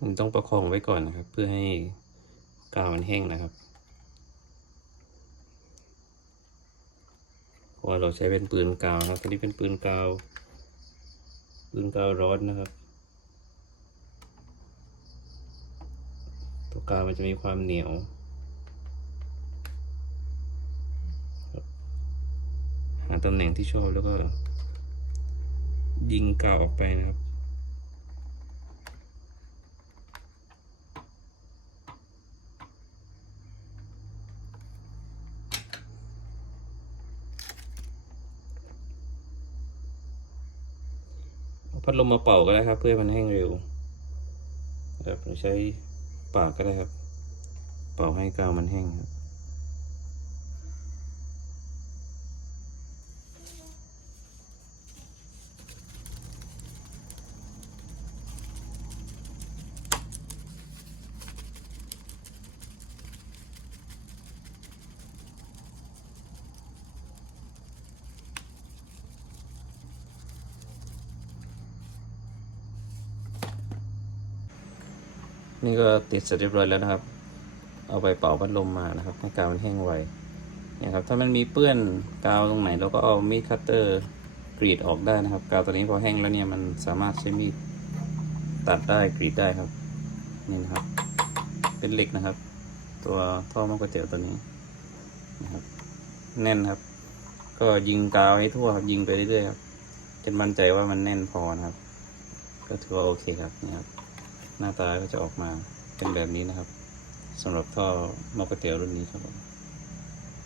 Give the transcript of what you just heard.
ผมต้องประคองไว้ก่อนนะครับ เพื่อให้กาวมันแห้งนะครับเพราะว่าเราใช้เป็นปืนกาวนะครับตัวนี้เป็นปืนกาว ปืนกาวร้อนนะครับตัวกาวมันจะมีความเหนียวหาตำแหน่งที่ชอบแล้วก็ยิงกาวออกไปนะครับ พัดลมมาเป่าก็ได้ครับ เพื่อให้มันแห้งเร็วครับเราใช้ปากก็ได้ครับ เป่าให้กาวมันแห้งครับ นี่ก็ติดเสร็จเรียบร้อยแล้วนะครับ เอาไปเป่าพัดลมมานะครับให้กาวมันแห้งไวเนี่ยครับถ้ามันมีเปื้อนกาวตรงไหนเราก็เอามีดคัตเตอร์กรีดออกได้นะครับ กาวตัวนี้พอแห้งแล้วเนี่ยมันสามารถใช้มีดตัดได้กรีดได้ครับนี่นะครับ เป็นเหล็กนะครับ ตัวท่อมะก๋วยเตี๋ยวตัวนี้นะครับ แน่นครับ ก็ยิงกาวให้ทั่วครับยิงไปเรื่อยๆครับจนมั่นใจว่ามันแน่นพอนะครับ ก็ถือว่าโอเคครับนี่ครับ หน้าตาก็จะออกมาเป็นแบบนี้นะครับสำหรับท่อมอก๋วยเตี๋ยวรุ่นนี้ครับผม